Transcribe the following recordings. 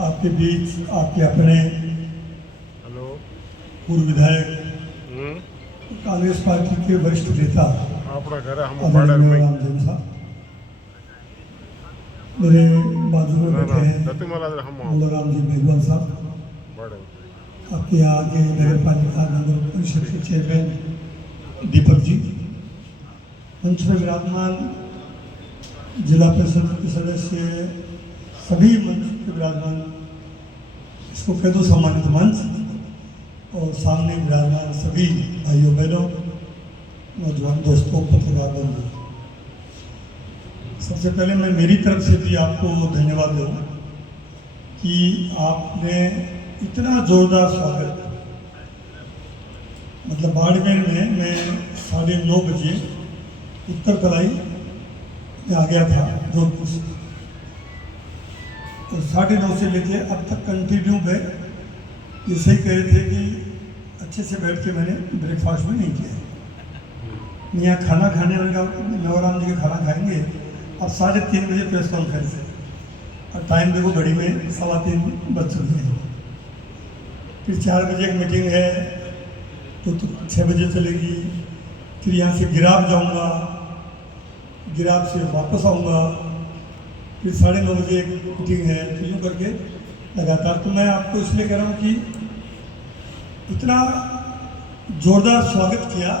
आपके बीच आपके अपने पूर्व विधायक कांग्रेस पार्टी के वरिष्ठ नेता मेवाराम जैन साहब मेरे बाजू में बैठे हैं मूलाराम जी मेघवाल साहब, आपके यहाँ के नगर पालिका नगर परिषद के चेयरमैन दीपक जी, मंच में विराजमान जिला परिषद के सदस्य, सभी मंच के विराजमान, इसको कह दो सम्मानित मंच, और सामने विराजमान सभी भाइयों बहनों, नौजवान दोस्तों, पत्रकार बंधु, सबसे पहले मैं मेरी तरफ से भी आपको धन्यवाद दूँ कि आपने इतना जोरदार स्वागत, मतलब बाड़मेर में मैं 9:30 बजे उत्तर तलाई में आ गया था जोधपुर से, और 9:30 से लेके अब तक कंटिन्यू में ये सही कह रहे थे कि अच्छे से बैठ के मैंने ब्रेकफास्ट भी नहीं किया। यहाँ खाना खाने लगा, मेवाराम जी के खाना खाएंगे, अब 3:30 बजे प्रेस कॉन्फ्रेंस है, और टाइम देखो घड़ी में 3:15 बज चुके हैं। फिर 4 बजे एक मीटिंग है तो 6 बजे चलेगी, फिर यहाँ से गिराब जाऊँगा, गिराब से वापस आऊँगा, फिर 9:30 बजे एक मीटिंग है, तो यूँ करके लगातार। तो मैं आपको इसलिए कह रहा हूँ कि इतना जोरदार स्वागत किया,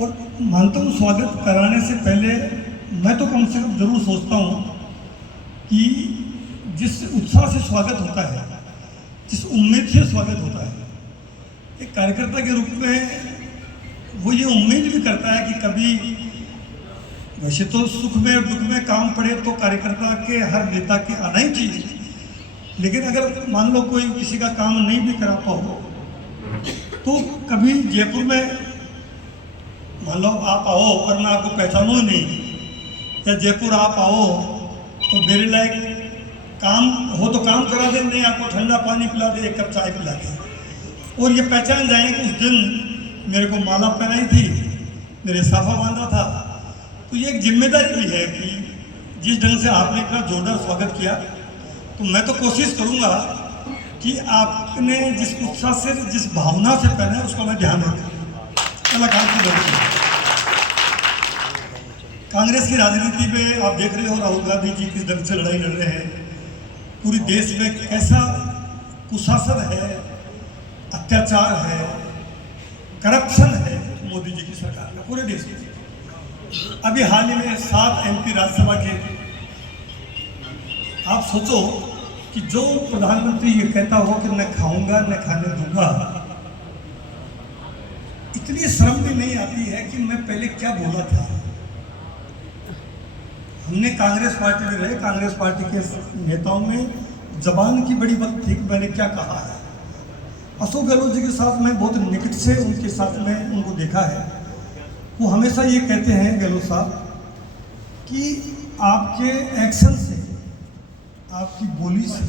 और मानता हूँ स्वागत कराने से पहले मैं तो कम से कम जरूर सोचता हूँ कि जिस उत्साह से स्वागत होता है, जिस उम्मीद से स्वागत होता है, एक कार्यकर्ता के रूप में वो ये उम्मीद भी करता है कि कभी, वैसे तो सुख में और दुख में काम पड़े तो कार्यकर्ता के, हर नेता के आना ही चाहिए, लेकिन अगर मान लो कोई किसी का काम नहीं भी करा पाओ तो कभी जयपुर में मान लो आप आओ और मैं आपको पहचानूँ ही नहीं, या जयपुर आप आओ तो मेरे लायक काम हो तो काम करा दे, नहीं आपको ठंडा पानी पिला दे, एक कप चाय पिला दे, और ये पहचान जाए कि उस दिन मेरे को माला पहनाई थी, मेरे साफा बांधा था। तो ये एक जिम्मेदारी भी है कि जिस ढंग से आपने इतना जोरदार स्वागत किया, तो मैं तो कोशिश करूंगा कि आपने जिस उत्साह से, जिस भावना से पहना है, उसका मैं ध्यान रखूँ। कलाकार की जरूरत है। कांग्रेस की राजनीति में आप देख रहे हो राहुल गांधी जी किस ढंग से लड़ाई लड़ रहे हैं, पूरे देश में कैसा कुशासन है, अत्याचार है, करप्शन है मोदी जी की सरकार का पूरे देश में। अभी हाल ही में 7 MP राज्यसभा के, आप सोचो कि जो प्रधानमंत्री ये कहता हो कि न खाऊंगा न खाने दूंगा, इतनी शर्म भी नहीं आती है कि मैं पहले क्या बोला था। हमने कांग्रेस पार्टी में रहे, कांग्रेस पार्टी के नेताओं में जबान की बड़ी बात थी कि मैंने क्या कहा है। अशोक गहलोत जी के साथ मैं बहुत निकट से उनके साथ में उनको देखा है, वो हमेशा ये कहते हैं गहलोत साहब कि आपके एक्शन से, आपकी बोली से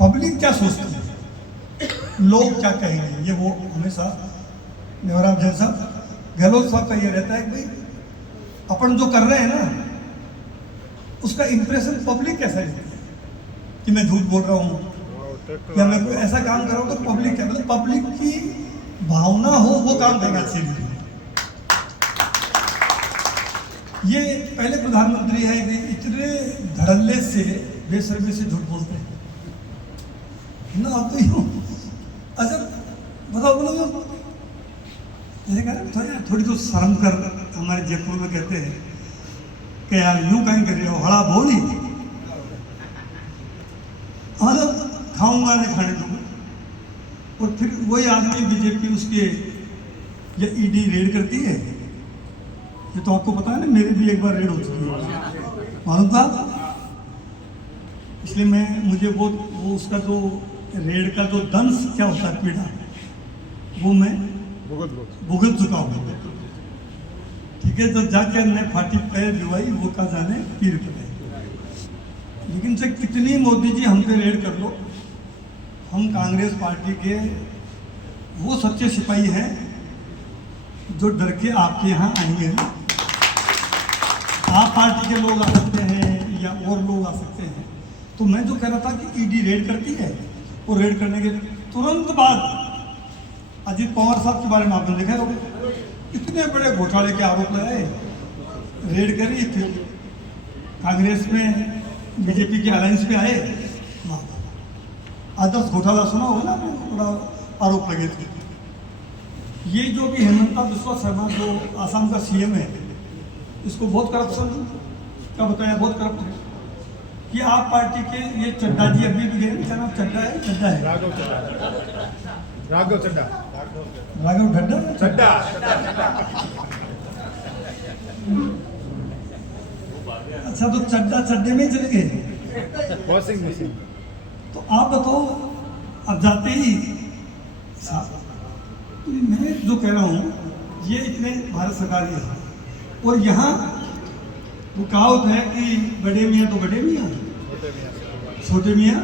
पब्लिक क्या सोचती है, लोग क्या कहेंगे, ये वो हमेशा मेवाराम जैन साहब, गहलोत साहब का ये रहता है कि भाई अपन जो कर रहे हैं ना, उसका इंप्रेशन पब्लिक कैसा है, कि मैं झूठ बोल रहा हूँ या मैं कोई ऐसा काम कर रहा हूँ तो पब्लिक क्या, मतलब पब्लिक की भावना हो वो काम करना चाहिए। ये पहले प्रधानमंत्री है कि इतने धड़ल्ले से, बेशर्मी से झूठ बोलते हैं ना। आप तो यूँ अच्छा बताओ, बोलो जैसे कह थोड़ी तो शर्म कर, हमारे जयपुर में कहते हैं कि यार यूँ कहीं कर रहे हो, हड़ा बोली, मतलब खाऊंगा नहीं खाने दूंगा। और फिर वही आदमी बीजेपी उसके या ईडी रेड करती है, ये तो आपको पता है ना, मेरी भी एक बार रेड हो चुकी है, मालूम था। इसलिए मुझे वो उसका जो रेड का जो दंश क्या होता है, पीड़ा, वो मैं भुगत चुका हूँ। ठीक है, तो जाके हमने फाटी पैर जुआई, वो का जाने पीर पे। लेकिन से कितनी मोदी जी हम पे रेड कर लो, हम कांग्रेस पार्टी के वो सच्चे सिपाही हैं जो डर के आपके यहाँ आएंगे। आप पार्टी के लोग आ सकते हैं या और लोग आ सकते हैं। तो मैं जो कह रहा था कि ईडी रेड करती है, और रेड करने के तुरंत बाद अजीत पवार साहब के बारे में आपने देखा होगा, इतने बड़े घोटाले के आरोप लगाए, रेड करी, फिर कांग्रेस में बीजेपी के अलायंस में आए, आदर्श घोटाला सुना होगा ना आपने, बड़ा आरोप लगे थे। ये जो भी हेमंता बिस्वा शर्मा जो आसाम का सीएम है, इसको बहुत करप्शन का बताया, बहुत करप्ट है। कि आप पार्टी के ये चड्डा जी अभी भी गए, क्या नाम चड्डा है? चड्डा है, राघव चड्डा, राघव चड्डा। अच्छा, तो चड्डा चड्डे में ही चले गए, वॉशिंग मशीन। तो आप बताओ, अब जाते ही तो मैं जो कह रहा हूँ, ये इतने भारत सरकार है, और यहाँ वो कहावत है कि बड़े मियाँ तो बड़े मियाँ, छोटे मियाँ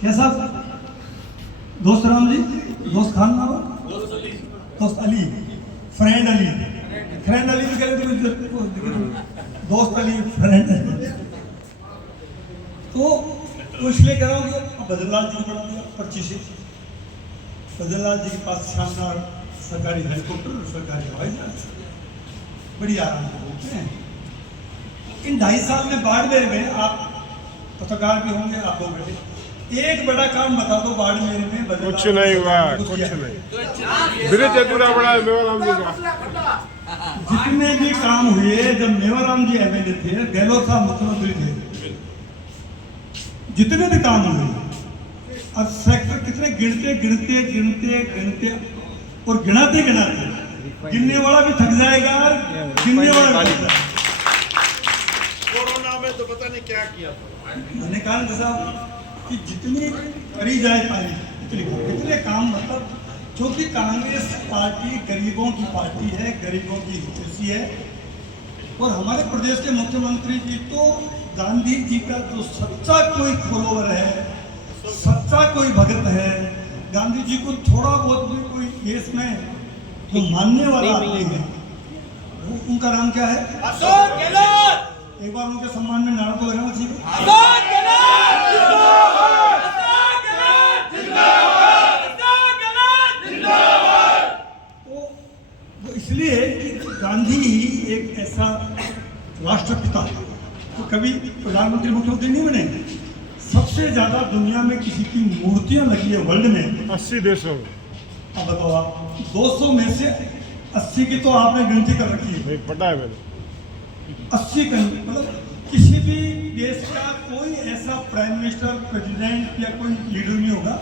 कैसा? दोस्त राम जी, दोस्त खान नाम, दोस्त अली, फ्रेंड अली, फ्रेंड अली भी करें तो दोस्त अली, फ्रेंड अली। तो इसलिए कह रहा हूँ कि बद्रीलाल जी को बना दिया 25 से। बद्रीलाल जी के पास शानदार सरकारी हेलीकॉप्टर, सरकारी हवाई जहाज, बड़ी आराम से बोलते हैं। इन 2.5 साल में बाड़मेर में, आप पत्रकार भी होंगे, आप होंगे, एक बड़ा काम बता दो बाड़मेर में। कुछ नहीं हुआ, कुछ नहीं। ब्रिज अधूरा बड़ा है मेवाराम जी का। जितने भी काम हुए, जब मेवाराम जी एमएलए थे, गहलोत साहब मुख्यमंत्री थे, जितने भी काम हुए, अब सेक्टर कितने गिनते और गिनाते गिनने वाला भी थक जाएगा, गिनने वाला भी थक जाएगा। कोरोना में तो पता नहीं क्या किया था। मैंने कहा साहब कि जितनी करी जाए पानी इतने काम, मतलब क्योंकि कांग्रेस पार्टी गरीबों की पार्टी है, गरीबों की हितैषी है। और हमारे प्रदेश के मुख्यमंत्री जी तो गांधी जी का जो सच्चा कोई फॉलोवर है, सच्चा कोई भगत है, गांधी जी को थोड़ा बहुत भी कोई देश में जो मानने वाला आदमी है, वो उनका नाम क्या है? अशोक गहलोत। एक बार उनके सम्मान में नारा तो लगाना चाहिए। अशोक गहलोत जिंदाबाद, अशोक गहलोत जिंदाबाद, अशोक गहलोत जिंदाबाद। तो वो इसलिए कि गांधी ही एक ऐसा राष्ट्रपिता है, तो कभी प्रधानमंत्री मुख्यमंत्री नहीं बने। सबसे ज्यादा दुनिया में किसी की मूर्तियां लगी है वर्ल्ड में 80 देशों में। अब बताओ आप, 200 में से 80 की तो आपने गिनती कर रखी है। पता है मैंने, 80 का, मतलब किसी भी देश का कोई ऐसा प्राइम मिनिस्टर, प्रेसिडेंट या कोई लीडर नहीं होगा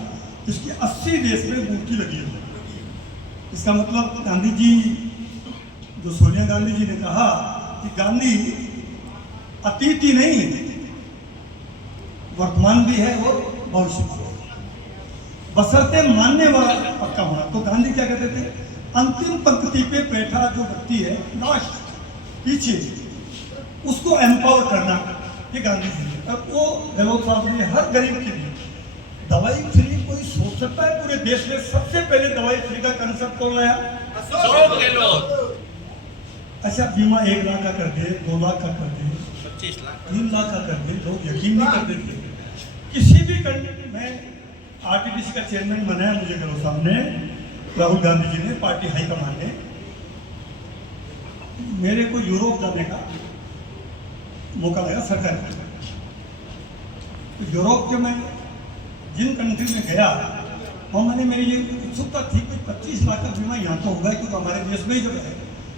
जिसकी 80 देश में मूर्ति लगी है। इसका मतलब गांधी जी, जो सोनिया गांधी जी ने कहा कि गांधी अतीत ही नहीं, वर्तमान भी है और भविष्य भी है, बशर्ते मानने वाला पक्का होना। तो गांधी क्या कहते थे? अंतिम पंक्ति पे बैठा जो व्यक्ति है, लास्ट पीछे, उसको एम्पावर करना, ये गांधी जी ने। अब वो गहलोत साहब ने हर गरीब के लिए दवाई फ्री, कोई सोच सकता है पूरे देश में सबसे पहले दवाई फ्री का कंसेप्ट कौन लाया? अशोक गहलोत। अच्छा, बीमा 1 लाख का कर दे, 2 लाख का कर दे, 25 लाख, 3 लाख का कर दे, लोग यकीन नहीं करते थे। किसी भी कंट्री में आरटीडीसी का चेयरमैन बनाया मुझे गहलोत साहब ने, राहुल गांधी जी ने, पार्टी हाईकमान ने। मेरे को यूरोप जाने का मौका लगा सरकार में। तो यूरोप के मैं जिन कंट्री में गया, और मैंने, मेरी ये उत्सुकता थी कि 25 लाख का बीमा यहाँ तो होगा, क्योंकि हमारे देश में ही जो है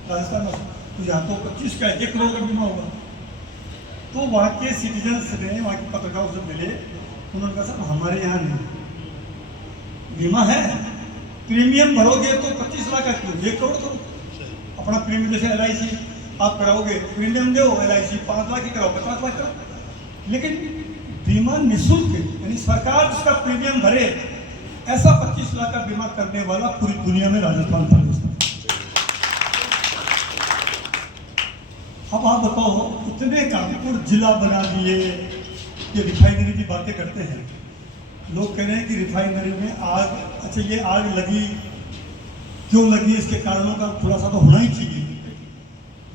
राजस्थान में, तो यहाँ तो 25 का 1 करोड़ का बीमा होगा। तो वहाँ के सिटीजन्स ने, वहाँ के पत्रकारों से मिले, उन्होंने कहा साहब हमारे यहाँ नहीं बीमा है, प्रीमियम भरोगे तो 25 लाख का क्यों, 1 करोड़ करो अपना प्रीमियम। जैसे LIC आप कराओगे, प्रीमियम दो, LIC 5 लाख की कराओ, 50 लाख कराओ, लेकिन बीमा निःशुल्क है, यानी सरकार जिसका प्रीमियम भरे, ऐसा 25 लाख का बीमा करने वाला पूरी दुनिया में राजस्थान प्रदेश। अब आप बताओ, इतने कानपुर जिला बना दिए, ये रिफाइनरी की बातें करते हैं, लोग कह रहे हैं कि रिफाइनरी में आग, अच्छा ये आग लगी क्यों लगी, इसके कारणों का खुलासा तो होना ही चाहिए।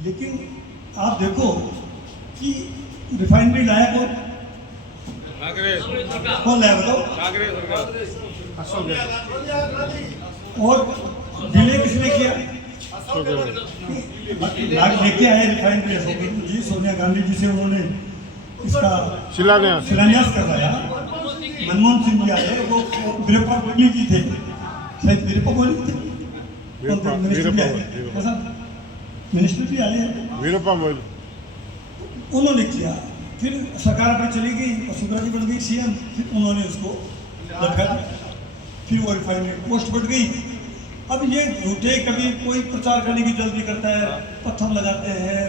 लेकिन आप देखो कि रिफाइनरी लाया कौन लाया बताओ, और डिले किसने किया? लेके आए रिफाइनरी अशोक गहलोत जी, सोनिया गांधी जी से उन्होंने इसका शिलान्यास करवाया। मनमोहन सिंह जी आए, वो वीरप्पा मोइली जी थे, शायद वीरप्पा मोइली थे, मिनिस्टर भी आए हैं, वीरप्पा मोइली उन्होंने किया। फिर सरकार पर चली गई, वसुंधरा जी बन गई सीएम, फिर उन्होंने उसको रखा, फिर वो रिफाइनरी पोस्ट बढ़ गई। अब ये झूठे कभी कोई प्रचार करने की जल्दी करता है, पत्थर लगाते हैं,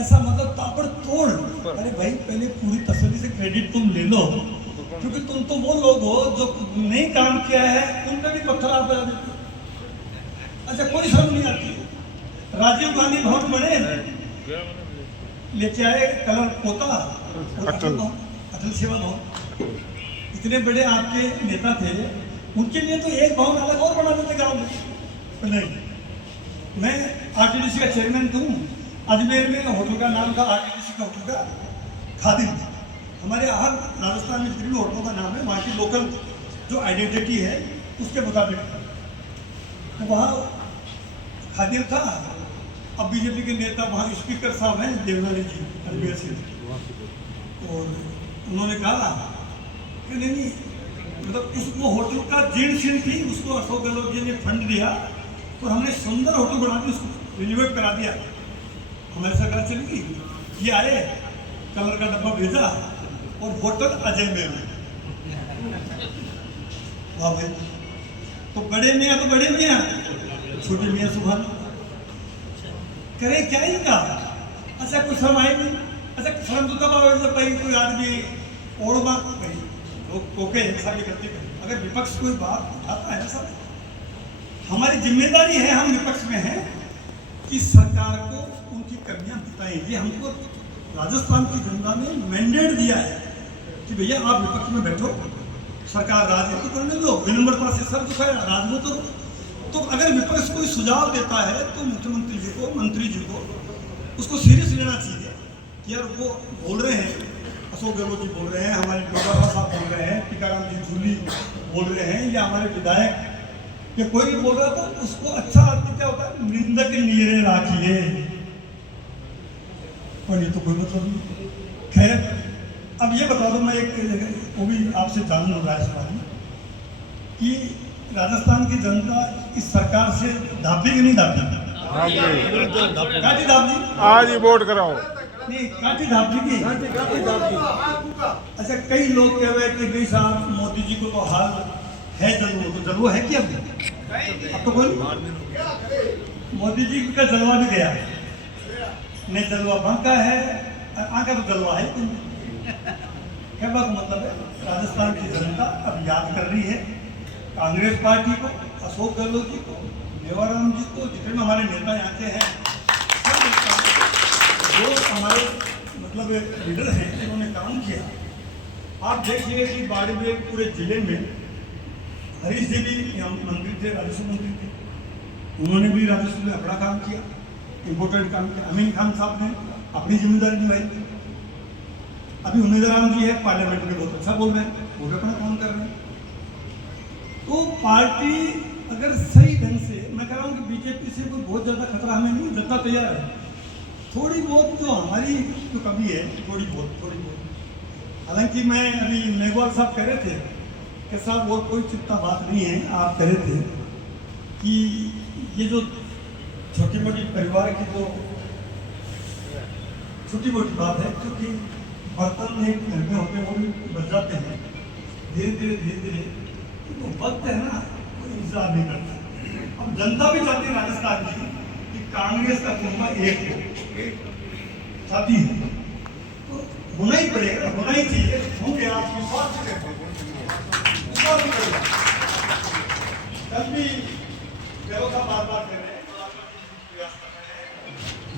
ऐसा मतलब ताबड़तोड़। अरे भाई पहले पूरी तसल्ली से क्रेडिट तुम ले लो, क्योंकि तुम तो वो लोग हो जो नहीं काम किया है उन पे भी पत्थर आप लगा देते। अच्छा कोई शर्म नहीं आती। राजीव गांधी भवन बने, लेके आए कलर पोता, अटल सेवा भवन। इतने बड़े आपके नेता थे, उनके लिए तो एक भवन अलग और बना देते गाँव में। नहीं, मैं आरटीडीसी का चेयरमैन हूँ। अजमेर में होटल का नाम था आरटीडीसी का होटल का खादिम। हमारे हर राजस्थान में जितने भी होटलों का नाम है, वहाँ की लोकल जो आइडेंटिटी है उसके मुताबिक तो वहाँ खादिम था। अब बीजेपी के नेता वहाँ स्पीकर साहब हैं देवनानी जी अजमेर से, और उन्होंने कहा कि नहीं मतलब उसको होटल का जीर्ण शीर्ण थी, उसको अशोक गहलोत जी ने फंड दिया और हमने सुंदर होटल बना के उसको रिनोवेट करा दिया। हमारी सरकार चली गई, ये आए कलर का डब्बा भेजा और होटल अजय में। वाह भाई, तो बड़े मियाँ तो बड़े मियाँ, छोटे मियाँ सुभान करें क्या इनका? अच्छा कुछ शर्म आई नहीं? अच्छा शर्म तो तब आवे जब भाई कोई आदमी और बात कही लोग टोके ऐसा भी करते हैं। अगर विपक्ष कोई बात उठाता है सब, हमारी जिम्मेदारी है, हम विपक्ष में हैं कि सरकार को उनकी कमियां बताएं। ये हमको राजस्थान की जनता ने मैंडेट दिया है कि भैया आप विपक्ष में बैठो, सरकार राजनीति करने दो, विनम्रता से सर झुकाए, राजनीति करो। तो अगर विपक्ष कोई सुझाव देता है तो मुख्यमंत्री जी को, मंत्री जी को उसको सीरियस लेना चाहिए कि यार वो बोल रहे हैं, अशोक गहलोत जी बोल रहे हैं, हमारे डोगरा साहब बोल रहे हैं, टीकाराम जी झूली बोल रहे हैं, या हमारे विधायक या कोई भी बोल रहा तो उसको अच्छा आदमी क्या होता है, निंदक नीरे राखिए, और ये तो कोई मतलब नहीं। खैर अब ये बता दो, मैं एक वो भी आपसे जानना हो रहा है सवाल कि राजस्थान की जनता इस सरकार से दाबी कि नहीं दाबी? काटी दाबी, आज ही वोट कराओ। नहीं काटी दाबी की। अच्छा कई लोग कह रहे कि भाई साहब मोदी जी को तो हाल है जलवा, तो जलवा है क्या? अब तो कोई मोदी जी का जलवा भी गया नहीं, जलवा बंका है, आका तो जलवा है। कहने का मतलब है राजस्थान की जनता अब याद कर रही है कांग्रेस पार्टी को, अशोक गहलोत जी को, मेवाराम जी को, जितने हमारे नेता यहाँ के हैं, जो हमारे मतलब लीडर हैं, उन्होंने काम किया। आप देखिए कि बाड़मेर पूरे जिले में हरीश जी भी मंत्री थे, राजस्व मंत्री थे, उन्होंने भी राजस्व में बड़ा काम किया, इम्पोर्टेंट काम किया। अमीन खान साहब ने अपनी जिम्मेदारी निभाई। अभी उम्मीदवार जी है पार्लियामेंट में, बहुत अच्छा बोल रहे हैं, वो भी अपना काम कर रहे हैं। तो पार्टी अगर सही ढंग से, मैं कह रहा हूँ कि बीजेपी से कोई बहुत ज़्यादा खतरा हमें नहीं, जनता तैयार है। थोड़ी बहुत जो हमारी जो कमी है, थोड़ी बहुत। हालांकि मैं अभी मेघवाल साहब कह रहे थे कि साहब और कोई चिंता बात नहीं है, आप कह रहे थे कि ये जो छोटी मोटी परिवार की जो छोटी मोटी बात है, क्योंकि बर्तन एक घर में होते हैं वो भी बच जाते हैं धीरे धीरे। तो वक्त है ना, कोई इंतजार नहीं करता। अब जनता भी चाहती है राजस्थान की कि कांग्रेस का कुंभा एक हो, चाहती है, तो होना ही पड़ेगा, होना ही चाहिए। होंगे आप विश्वास से कहते हैं, कल भी व्यवस्था बार कर रहे हैं, प्रयास कर रहे हैं,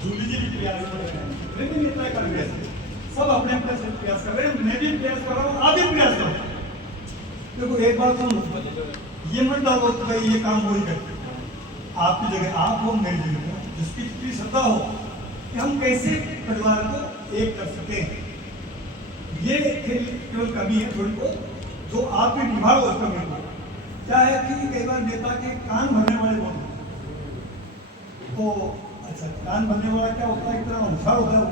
जूली जी भी प्रयास कर रहे हैं, लेकिन इतना कांग्रेस सब अपने अपने से प्रयास कर रहे हैं। मैं भी प्रयास कर रहा हूँ, आप भी प्रयास करो। देखो एक बात सुनो, ये मत डालो कि भाई ये काम वही करते, आपकी जगह आप हो, मेरी जगह हो, जिसकी जितनी श्रद्धा हो कि हम कैसे परिवार को एक कर सकें, ये केवल कमी है थोड़ी बहुत, जो आप भी निभाओ उस कमी को। क्या है कि कई बार नेता के कान भरने वाले बहुत होते हैं। तो अच्छा, कान भरने वाला क्या होता है, एक तरह अनुसार होता है,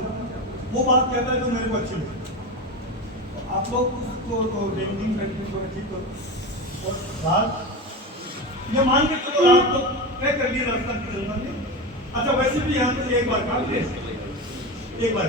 वो बात कहता है जो मेरे को अच्छी लगती है। तो आप लोग उसको तो डेंटिंग पेंटिंग को ठीक करो। और रात ये मान के चलो, रात तो तय कर लिए रास्ता की चलना में। अच्छा, वैसे भी यहाँ पे एक बार काट ले, एक बार